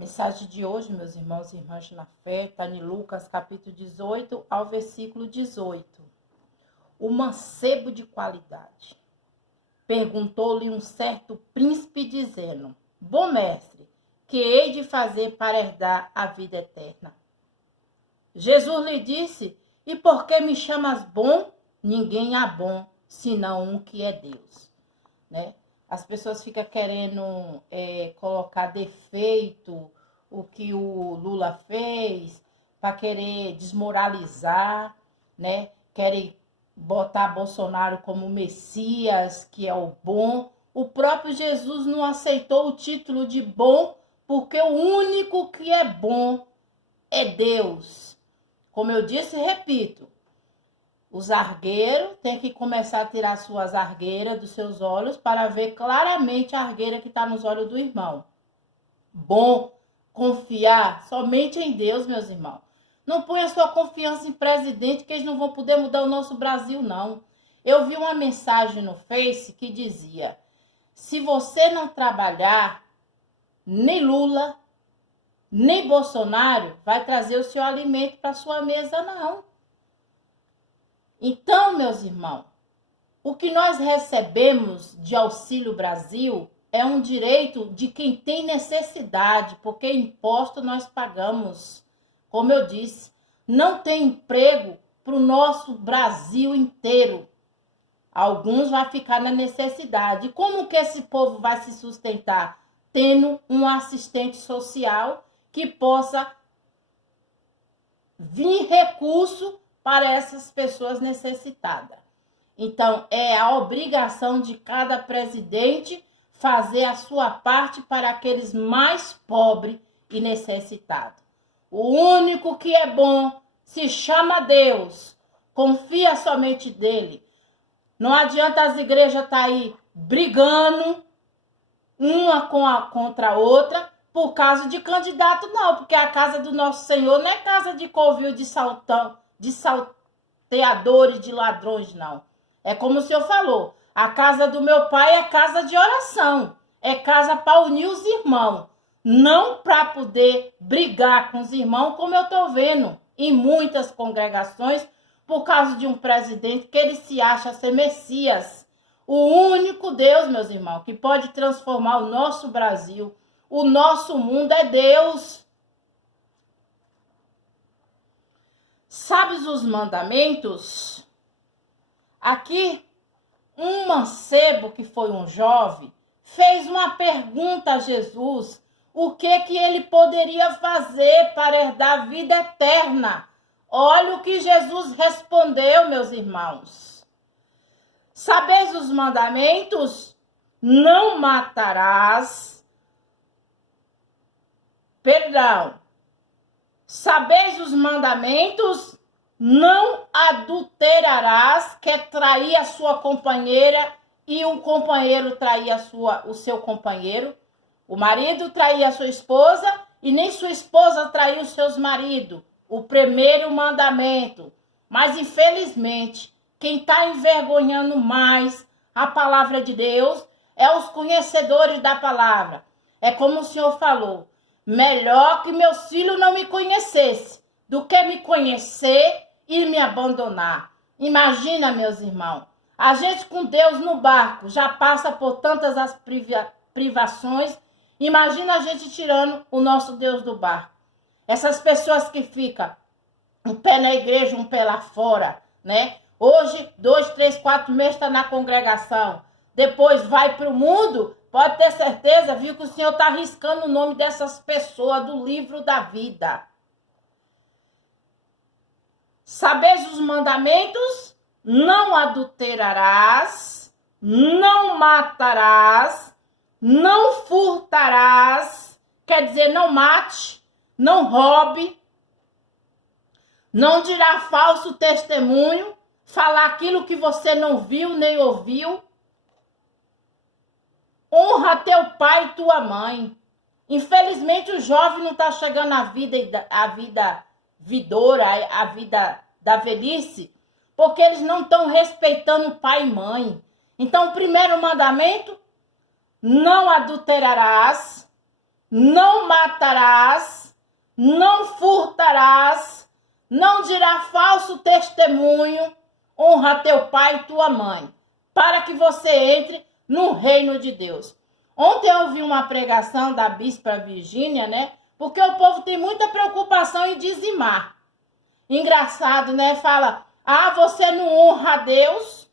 Mensagem de hoje, meus irmãos e irmãs na fé, está em Lucas capítulo 18 ao versículo 18. O mancebo de qualidade. Perguntou-lhe um certo príncipe dizendo: Bom mestre, que hei de fazer para herdar a vida eterna? Jesus lhe disse: E por que me chamas bom? Ninguém há bom, senão um que é Deus. Né? As pessoas ficam querendo colocar defeito, o que o Lula fez, para querer desmoralizar, né? Querem botar Bolsonaro como Messias, que é o bom. O próprio Jesus não aceitou o título de bom, porque o único que é bom é Deus. Como eu disse e repito, o zargueiro tem que começar a tirar suas argueiras dos seus olhos para ver claramente a argueira que está nos olhos do irmão. Bom confiar somente em Deus, meus irmãos. Não ponha sua confiança em presidente, que eles não vão poder mudar o nosso Brasil, não. Eu vi uma mensagem no Face que dizia: se você não trabalhar, nem Lula, nem Bolsonaro vai trazer o seu alimento para sua mesa, não. Então, meus irmãos, o que nós recebemos de Auxílio Brasil é um direito de quem tem necessidade, porque imposto nós pagamos. Como eu disse, não tem emprego para o nosso Brasil inteiro. Alguns vão ficar na necessidade. E como que esse povo vai se sustentar? Tendo um assistente social que possa vir recurso para essas pessoas necessitadas. Então, é a obrigação de cada presidente fazer a sua parte para aqueles mais pobres e necessitados. O único que é bom se chama Deus. Confia somente nele. Não adianta as igrejas estar aí brigando uma contra a outra por causa de candidato, não. Porque a casa do nosso Senhor não é casa de covil de salteadores, de ladrões, não. É como o Senhor falou, a casa do meu pai é casa de oração, é casa para unir os irmãos, não para poder brigar com os irmãos, como eu estou vendo em muitas congregações, por causa de um presidente que ele se acha ser Messias. O único Deus, meus irmãos, que pode transformar o nosso Brasil, o nosso mundo é Deus. Sabes os mandamentos? Aqui, um mancebo, que foi um jovem, fez uma pergunta a Jesus, o que ele poderia fazer para herdar a vida eterna. Olha o que Jesus respondeu, meus irmãos. Sabeis os mandamentos? Não matarás. Sabeis os mandamentos? Não adulterarás, que é trair a sua companheira e o companheiro trair o seu companheiro. O marido trair a sua esposa e nem sua esposa trair os seus maridos. O primeiro mandamento. Mas, infelizmente, quem está envergonhando mais a palavra de Deus é os conhecedores da palavra. É como o Senhor falou, melhor que meus filhos não me conhecessem do que me conhecer e me abandonar. Imagina, meus irmãos, a gente com Deus no barco já passa por tantas as privações. Imagina a gente tirando o nosso Deus do barco. Essas pessoas que ficam um pé na igreja, um pé lá fora, né? Hoje, 2, 3, 4 meses está na congregação. Depois vai para o mundo, pode ter certeza, viu, que o Senhor está riscando o nome dessas pessoas do livro da vida. Sabeis os mandamentos? Não adulterarás, não matarás, não furtarás, quer dizer, não mate, não roube, não dirá falso testemunho, falar aquilo que você não viu nem ouviu. Honra teu pai e tua mãe. Infelizmente, o jovem não está chegando à vida vidoura, a vida da velhice, porque eles não estão respeitando pai e mãe. Então, o primeiro mandamento, não adulterarás, não matarás, não furtarás, não dirá falso testemunho, honra teu pai e tua mãe, para que você entre no reino de Deus. Ontem eu ouvi uma pregação da bispa Virgínia, né? Porque o povo tem muita preocupação em dizimar. Engraçado, né? Fala, você não honra a Deus,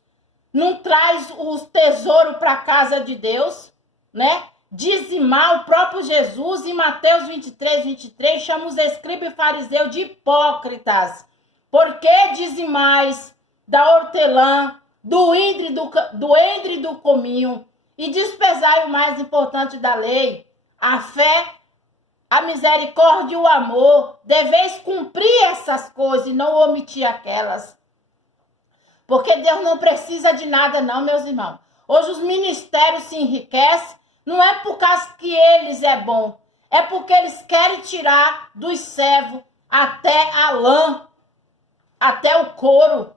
não traz os tesouros para a casa de Deus, né? Dizimar, o próprio Jesus, em Mateus 23, chama os escribas e fariseus de hipócritas. Por que dizimais da hortelã, do endre e do cominho, e despesai o mais importante da lei, a fé, a misericórdia e o amor? Deveis cumprir essas coisas e não omitir aquelas. Porque Deus não precisa de nada não, meus irmãos. Hoje os ministérios se enriquecem, não é por causa que eles é bom, é porque eles querem tirar dos servos até a lã, até o couro.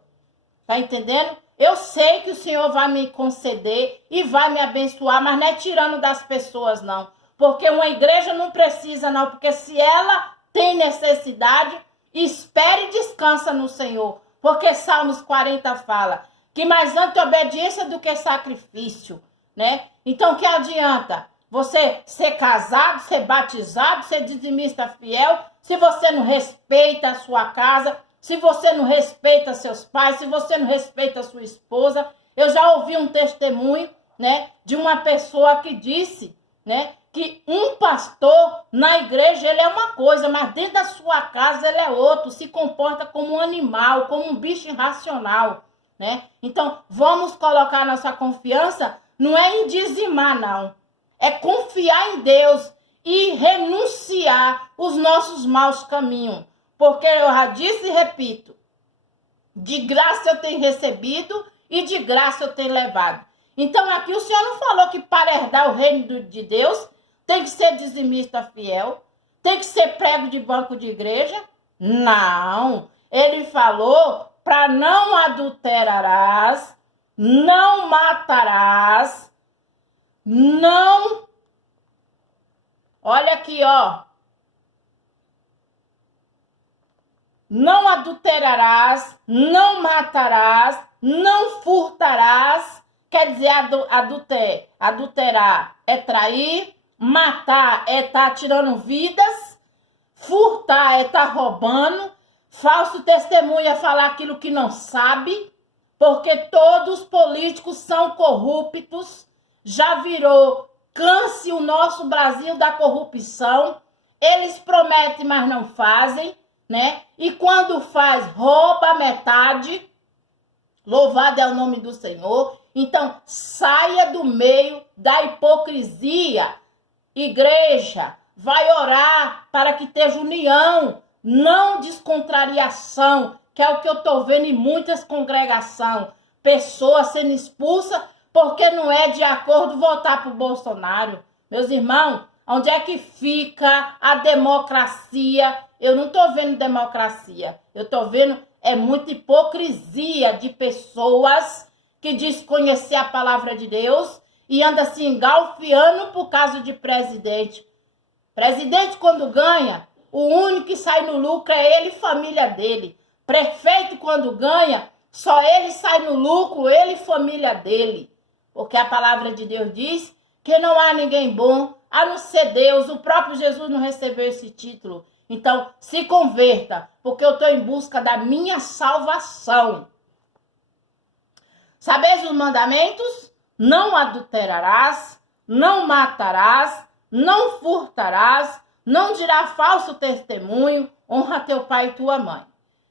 Tá entendendo? Eu sei que o Senhor vai me conceder e vai me abençoar, mas não é tirando das pessoas, não. Porque uma igreja não precisa, não. Porque se ela tem necessidade, espere e descansa no Senhor. Porque Salmos 40 fala que mais antes obediência do que sacrifício, né? Então, que adianta você ser casado, ser batizado, ser dizimista fiel, se você não respeita a sua casa, se você não respeita seus pais, se você não respeita a sua esposa? Eu já ouvi um testemunho, né, de uma pessoa que disse, né, que um pastor na igreja ele é uma coisa, mas dentro da sua casa ele é outro, se comporta como um animal, como um bicho irracional, né? Então, vamos colocar nossa confiança, não é em dizimar, não. É confiar em Deus e renunciar os nossos maus caminhos. Porque eu já disse e repito, de graça eu tenho recebido e de graça eu tenho levado. Então aqui o Senhor não falou que para herdar o reino de Deus tem que ser dizimista fiel, tem que ser prego de banco de igreja. Não, ele falou para não adulterarás, não matarás, não... Olha aqui, ó. Não adulterarás, não matarás, não furtarás. Quer dizer, adulterar é trair, matar é estar tirando vidas, furtar é estar roubando, falso testemunho é falar aquilo que não sabe, porque todos os políticos são corruptos, já virou câncer o nosso Brasil da corrupção. Eles prometem, mas não fazem, né? E quando faz, rouba metade. Louvado é o nome do Senhor. Então, saia do meio da hipocrisia. Igreja, vai orar para que esteja união, não descontrariação, que é o que eu estou vendo em muitas congregações. Pessoas sendo expulsas porque não é de acordo votar para o Bolsonaro. Meus irmãos, onde é que fica a democracia? Eu não estou vendo democracia. Eu estou vendo muita hipocrisia de pessoas que desconhecem a palavra de Deus e anda se engalfiando por causa de presidente. Presidente, quando ganha, o único que sai no lucro é ele e família dele. Prefeito, quando ganha, só ele sai no lucro, ele e família dele. Porque a palavra de Deus diz que não há ninguém bom, a não ser Deus. O próprio Jesus não recebeu esse título. Então, se converta, porque eu estou em busca da minha salvação. Sabeis os mandamentos? Não adulterarás, não matarás, não furtarás, não dirá falso testemunho, honra teu pai e tua mãe.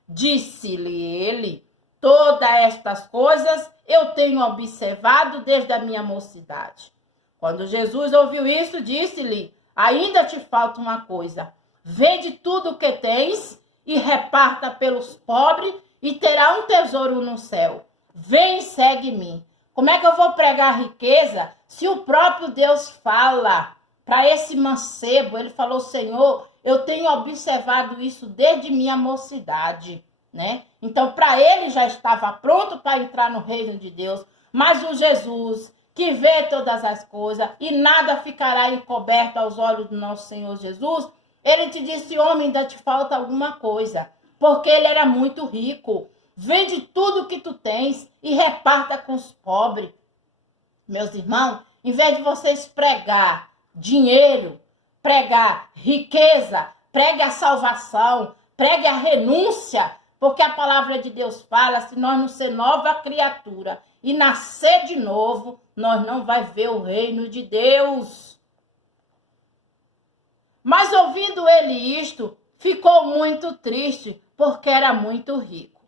Disse-lhe ele, todas estas coisas eu tenho observado desde a minha mocidade. Quando Jesus ouviu isso, disse-lhe, ainda te falta uma coisa. Vende tudo o que tens e reparta pelos pobres e terá um tesouro no céu. Vem e segue-me. Como é que eu vou pregar riqueza se o próprio Deus fala para esse mancebo? Ele falou, Senhor, eu tenho observado isso desde minha mocidade, né? Então, para ele já estava pronto para entrar no reino de Deus. Mas o Jesus, que vê todas as coisas e nada ficará encoberto aos olhos do nosso Senhor Jesus, ele te disse, homem, ainda te falta alguma coisa, porque ele era muito rico. Vende tudo que tu tens e reparta com os pobres. Meus irmãos, em vez de vocês pregar dinheiro, pregar riqueza, pregue a salvação, pregue a renúncia, porque a palavra de Deus fala, se nós não ser nova criatura e nascer de novo, nós não vai ver o reino de Deus. Mas ouvindo ele isto, ficou muito triste, porque era muito rico.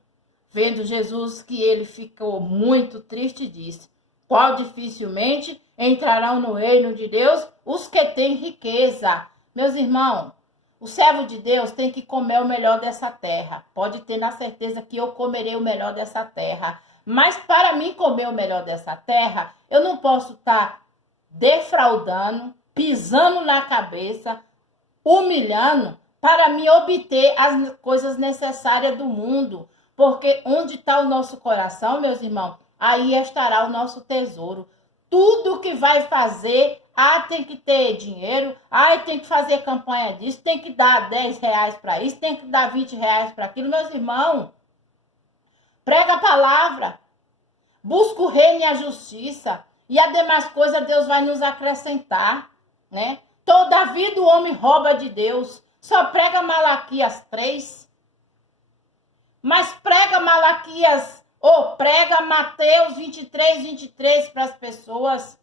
Vendo Jesus que ele ficou muito triste, disse, qual dificilmente entrarão no reino de Deus os que têm riqueza. Meus irmãos, o servo de Deus tem que comer o melhor dessa terra. Pode ter na certeza que eu comerei o melhor dessa terra. Mas para mim comer o melhor dessa terra, eu não posso estar defraudando, pisando na cabeça, humilhando, para me obter as coisas necessárias do mundo. Porque onde está o nosso coração, meus irmãos, aí estará o nosso tesouro. Tudo que vai fazer, tem que ter dinheiro, tem que fazer campanha disso, tem que dar 10 reais para isso, tem que dar 20 reais para aquilo. Meus irmãos, prega a palavra, busca o reino e a justiça, e as demais coisas Deus vai nos acrescentar, né? Todavia o homem rouba de Deus, só prega Malaquias 3, mas prega Malaquias, prega Mateus 23 para as pessoas,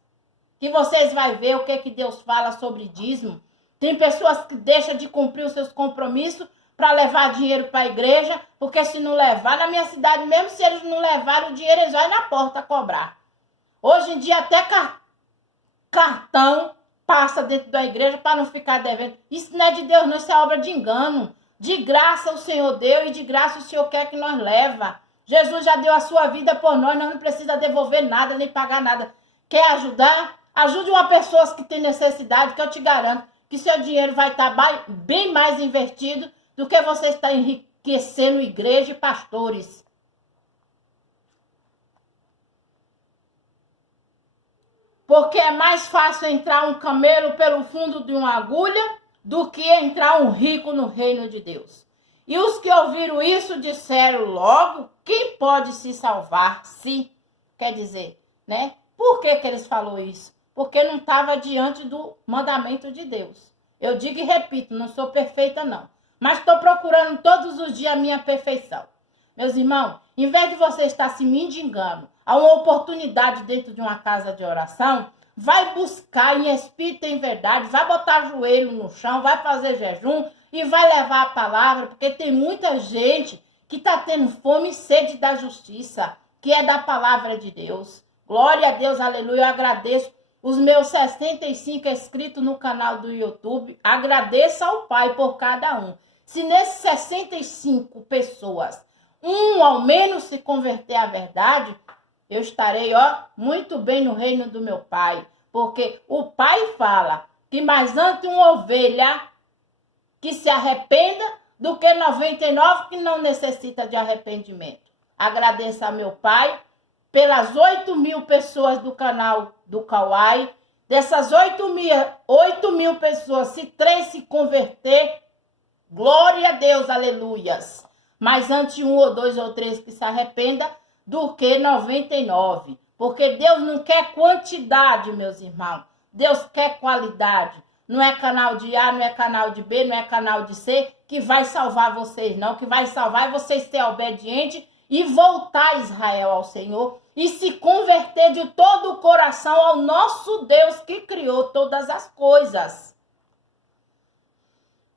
que vocês vão ver o que Deus fala sobre dízimo. Tem pessoas que deixam de cumprir os seus compromissos para levar dinheiro para a igreja, porque se não levar, na minha cidade mesmo, se eles não levarem o dinheiro, eles vão na porta cobrar. Hoje em dia até cartão passa dentro da igreja para não ficar devendo. Isso não é de Deus, não, isso é obra de engano. De graça o Senhor deu e de graça o Senhor quer que nós leva. Jesus já deu a sua vida por nós não precisa devolver nada, nem pagar nada. Quer ajudar? Ajude uma pessoa que tem necessidade, que eu te garanto que seu dinheiro vai estar bem mais investido do que você está enriquecendo igreja e pastores. Porque é mais fácil entrar um camelo pelo fundo de uma agulha do que entrar um rico no reino de Deus. E os que ouviram isso disseram logo, quem pode se salvar se? Quer dizer, né? Por que eles falaram isso? Porque não estava diante do mandamento de Deus. Eu digo e repito, não sou perfeita não. Mas estou procurando todos os dias a minha perfeição. Meus irmãos, em vez de você estar se mendigando a uma oportunidade dentro de uma casa de oração, vai buscar em espírito e em verdade, vai botar joelho no chão, vai fazer jejum e vai levar a palavra, porque tem muita gente que está tendo fome e sede da justiça, que é da palavra de Deus. Glória a Deus, aleluia, eu agradeço os meus 65 inscritos no canal do YouTube, agradeço ao Pai por cada um. Se nesses 65 pessoas, um ao menos se converter à verdade, eu estarei, muito bem no reino do meu Pai. Porque o Pai fala que mais antes uma ovelha que se arrependa do que 99 que não necessita de arrependimento. Agradeço a meu Pai pelas 8.000 pessoas do canal do Kauai. Dessas 8.000 pessoas, se 3 se converter, glória a Deus, aleluias. Mas antes 1 ou 2 ou 3 que se arrependa do que 99. Porque Deus não quer quantidade, meus irmãos. Deus quer qualidade. Não é canal de A, não é canal de B, não é canal de C que vai salvar vocês, não. O que vai salvar é vocês serem obedientes e voltar Israel ao Senhor e se converter de todo o coração ao nosso Deus que criou todas as coisas.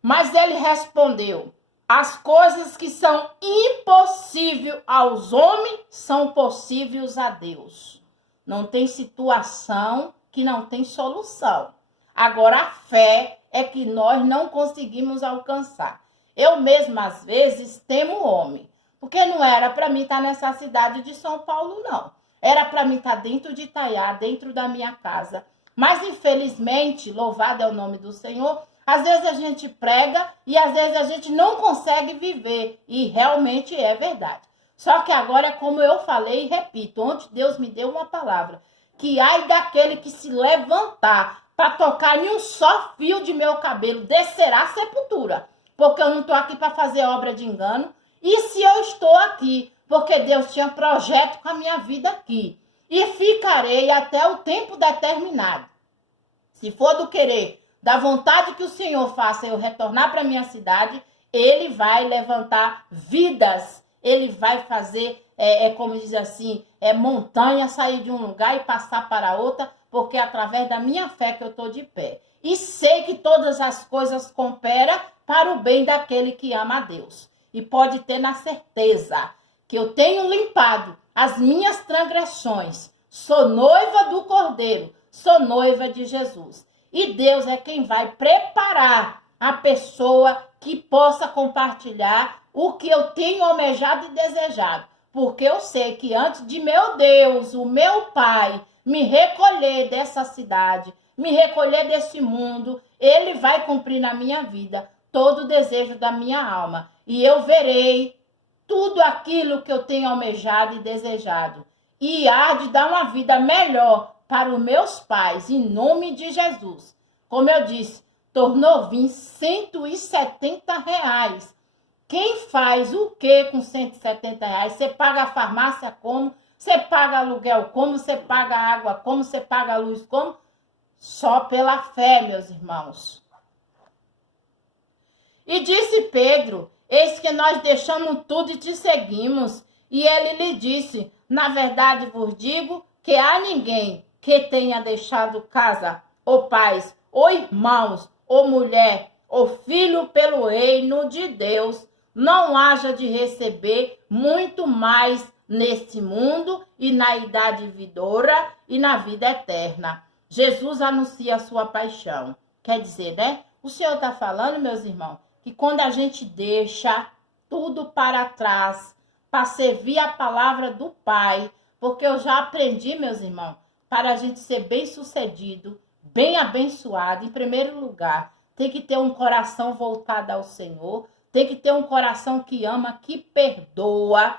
Mas ele respondeu, as coisas que são impossíveis aos homens são possíveis a Deus. Não tem situação que não tem solução. Agora, a fé é que nós não conseguimos alcançar. Eu mesma, às vezes, temo homem. Porque não era para mim estar nessa cidade de São Paulo, não. Era para mim estar dentro de Itaiá, dentro da minha casa. Mas, infelizmente, louvado é o nome do Senhor, às vezes a gente prega e às vezes a gente não consegue viver. E realmente é verdade. Só que agora é como eu falei e repito, ontem Deus me deu uma palavra. que ai daquele que se levantar para tocar em um só fio de meu cabelo, descerá a sepultura. Porque eu não estou aqui para fazer obra de engano. E se eu estou aqui, porque Deus tinha projeto com a minha vida aqui. E ficarei até o tempo determinado. Se for do querer, da vontade que o Senhor faça eu retornar para minha cidade, Ele vai levantar vidas. Ele vai fazer, como diz assim, montanha sair de um lugar e passar para outra, porque é através da minha fé que eu estou de pé. E sei que todas as coisas cooperam para o bem daquele que ama a Deus. E pode ter na certeza que eu tenho limpado as minhas transgressões. Sou noiva do Cordeiro, sou noiva de Jesus. E Deus é quem vai preparar a pessoa que possa compartilhar o que eu tenho almejado e desejado. Porque eu sei que antes de meu Deus, o meu Pai, me recolher dessa cidade, me recolher desse mundo, Ele vai cumprir na minha vida todo o desejo da minha alma. E eu verei tudo aquilo que eu tenho almejado e desejado. E há de dar uma vida melhor para os meus pais, em nome de Jesus. Como eu disse, tornou vir R$170. Quem faz o que com R$170? Você paga a farmácia como? Você paga aluguel como? Você paga água como? Você paga luz como? Só pela fé, meus irmãos. E disse Pedro: eis que nós deixamos tudo e te seguimos. E ele lhe disse: na verdade vos digo que há ninguém que tenha deixado casa, ou pais, ou irmãos, ou mulher, ou filho pelo reino de Deus, não haja de receber muito mais neste mundo e na idade vindoura e na vida eterna. Jesus anuncia a sua paixão. Quer dizer, né? O Senhor está falando, meus irmãos, que quando a gente deixa tudo para trás para servir a palavra do Pai, porque eu já aprendi, meus irmãos, para a gente ser bem-sucedido, bem abençoado, em primeiro lugar, tem que ter um coração voltado ao Senhor, tem que ter um coração que ama, que perdoa.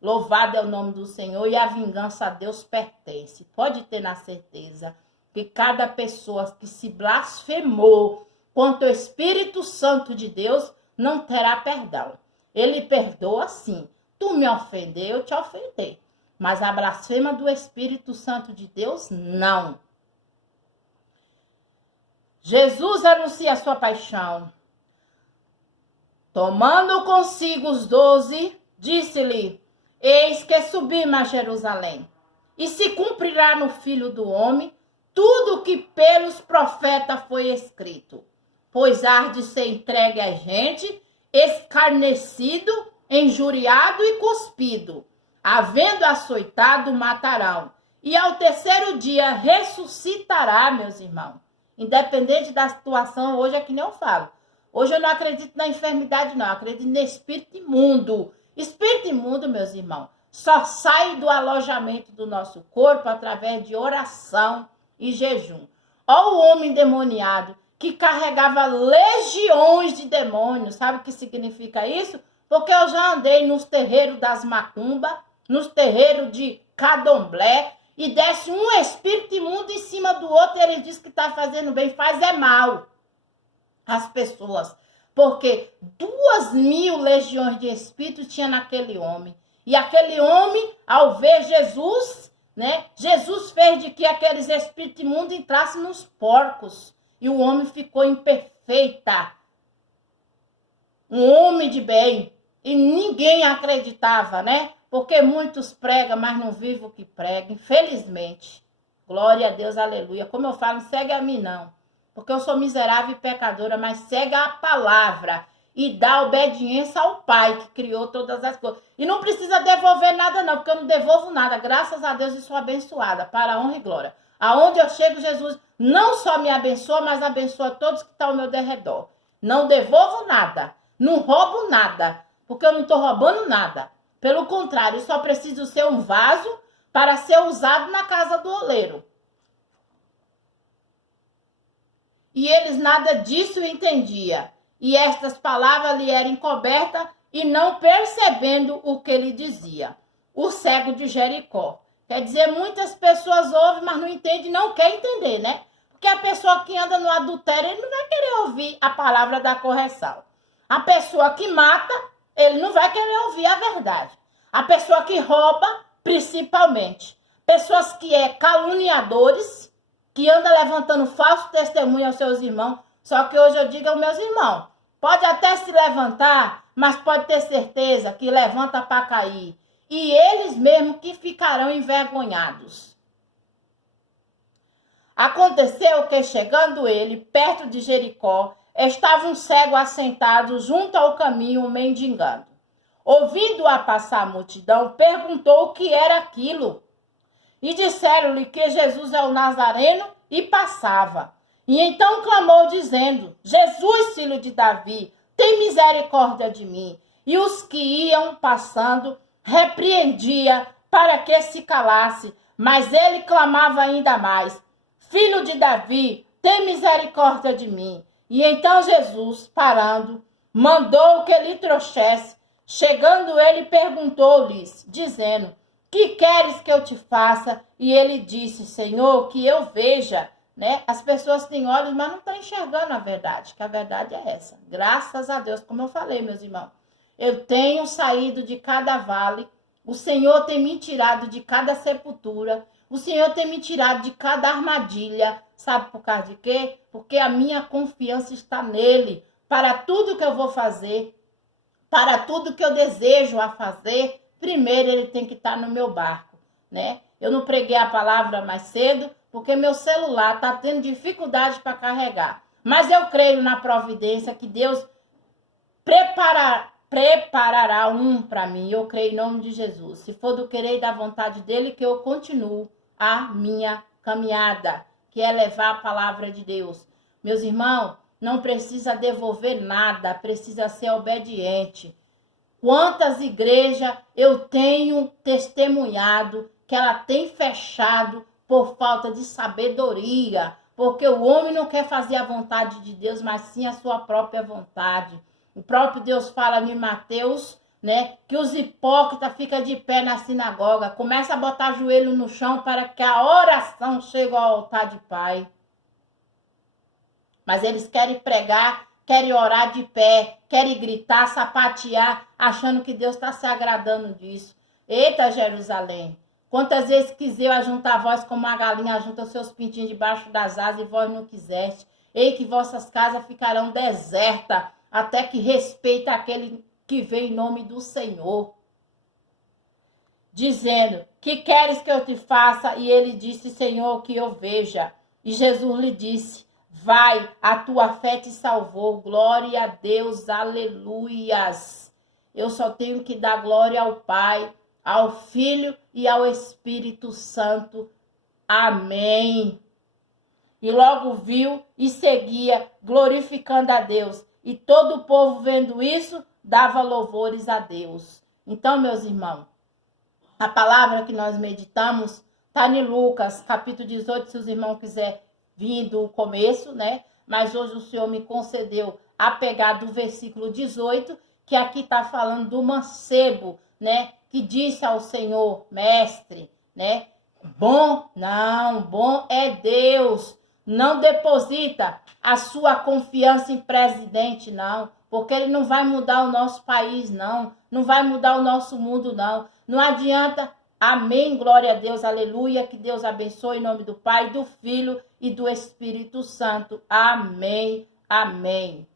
Louvado é o nome do Senhor, e a vingança a Deus pertence. Pode ter na certeza que cada pessoa que se blasfemou contra o Espírito Santo de Deus não terá perdão. Ele perdoa sim. Tu me ofendeu, eu te ofendi. Mas a blasfema do Espírito Santo de Deus, não. Jesus anuncia a sua paixão. Tomando consigo os 12, disse-lhe: eis que subimos a Jerusalém, e se cumprirá no Filho do Homem tudo o que pelos profetas foi escrito. Pois há de ser entregue a gente, escarnecido, injuriado e cuspido. Havendo açoitado, matarão. E ao terceiro dia ressuscitará, meus irmãos. Independente da situação, hoje é que nem eu falo. Hoje eu não acredito na enfermidade, não. Eu acredito no espírito imundo. Espírito imundo, meus irmãos, só sai do alojamento do nosso corpo através de oração e jejum. Olha o homem endemoniado que carregava legiões de demônios. Sabe o que significa isso? Porque eu já andei nos terreiros das macumbas, nos terreiros de candomblé, e desce um espírito imundo em cima do outro e ele diz que está fazendo bem, faz é mal às pessoas. Porque 2.000 legiões de espíritos tinha naquele homem. E aquele homem, ao ver Jesus, né? Jesus fez de que aqueles espíritos imundos entrassem nos porcos. E o homem ficou imperfeita. Um homem de bem. E ninguém acreditava, né? Porque muitos pregam, mas não vivem o que pregam. Infelizmente. Glória a Deus, aleluia. Como eu falo, não segue a mim, não. Porque eu sou miserável e pecadora, mas segue a palavra e dá obediência ao Pai que criou todas as coisas. E não precisa devolver nada, não, porque eu não devolvo nada. Graças a Deus, eu sou abençoada, para a honra e glória. Aonde eu chego, Jesus não só me abençoa, mas abençoa todos que estão ao meu derredor. Não devolvo nada, não roubo nada, porque eu não estou roubando nada. Pelo contrário, eu só preciso ser um vaso para ser usado na casa do oleiro. E eles nada disso entendiam. E estas palavras lhe eram encobertas e não percebendo o que ele dizia. O cego de Jericó. Quer dizer, muitas pessoas ouvem, mas não entendem, não quer entender, né? Porque a pessoa que anda no adultério, ele não vai querer ouvir a palavra da correção. A pessoa que mata, ele não vai querer ouvir a verdade. A pessoa que rouba, principalmente. Pessoas que caluniadores, que anda levantando falso testemunho aos seus irmãos. Só que hoje eu digo aos meus irmãos, pode até se levantar, mas pode ter certeza que levanta para cair. E eles mesmos que ficarão envergonhados. Aconteceu que, chegando ele perto de Jericó, estava um cego assentado junto ao caminho, mendigando. Ouvindo-a passar a multidão, perguntou o que era aquilo. E disseram-lhe que Jesus é o Nazareno, e passava. E então clamou, dizendo, Jesus, filho de Davi, tem misericórdia de mim. E os que iam passando repreendia para que se calasse, mas ele clamava ainda mais, Filho de Davi, tem misericórdia de mim. E então Jesus, parando, mandou que lhe trouxesse. Chegando ele, perguntou-lhes, dizendo, que queres que eu te faça? E ele disse, Senhor, que eu veja. Né? As pessoas têm olhos, mas não estão enxergando a verdade, que a verdade é essa. Graças a Deus, como eu falei, meus irmãos. Eu tenho saído de cada vale, o Senhor tem me tirado de cada sepultura, o Senhor tem me tirado de cada armadilha. Sabe por causa de quê? Porque a minha confiança está nele. Para tudo que eu vou fazer, para tudo que eu desejo a fazer, primeiro ele tem que estar no meu barco, né? Eu não preguei a palavra mais cedo, porque meu celular está tendo dificuldade para carregar. Mas eu creio na providência que Deus preparará um para mim. Eu creio em nome de Jesus. Se for do querer e da vontade dele, que eu continuo a minha caminhada, que é levar a palavra de Deus. Meus irmãos, não precisa devolver nada, precisa ser obediente. Quantas igrejas eu tenho testemunhado que ela tem fechado por falta de sabedoria, porque o homem não quer fazer a vontade de Deus, mas sim a sua própria vontade. O próprio Deus fala em Mateus, né, que os hipócritas ficam de pé na sinagoga, começa a botar joelho no chão para que a oração chegue ao altar de Pai. Mas eles querem pregar, querem orar de pé, querem gritar, sapatear, achando que Deus está se agradando disso. Eita, Jerusalém! Quantas vezes quiser ajuntar a voz como a galinha ajunta os seus pintinhos debaixo das asas e vós não quiseste. Ei, que vossas casas ficarão desertas, até que respeite aquele que vem em nome do Senhor. Dizendo, que queres que eu te faça? E ele disse, Senhor, que eu veja. E Jesus lhe disse, vai, a tua fé te salvou. Glória a Deus, aleluias. Eu só tenho que dar glória ao Pai, ao Filho e ao Espírito Santo. Amém. E logo viu e seguia, glorificando a Deus. E todo o povo vendo isso, dava louvores a Deus. Então, meus irmãos, a palavra que nós meditamos está em Lucas, capítulo 18, se os irmãos quiserem vir do começo, né? Mas hoje o Senhor me concedeu a pegar do versículo 18, que aqui está falando do mancebo, né? Que disse ao Senhor, mestre, né? Bom, não, bom é Deus. Não deposita a sua confiança em presidente, não. Porque ele não vai mudar o nosso país, não. Não vai mudar o nosso mundo, não. Não adianta. Amém, glória a Deus, aleluia. Que Deus abençoe em nome do Pai, do Filho e do Espírito Santo. Amém, amém.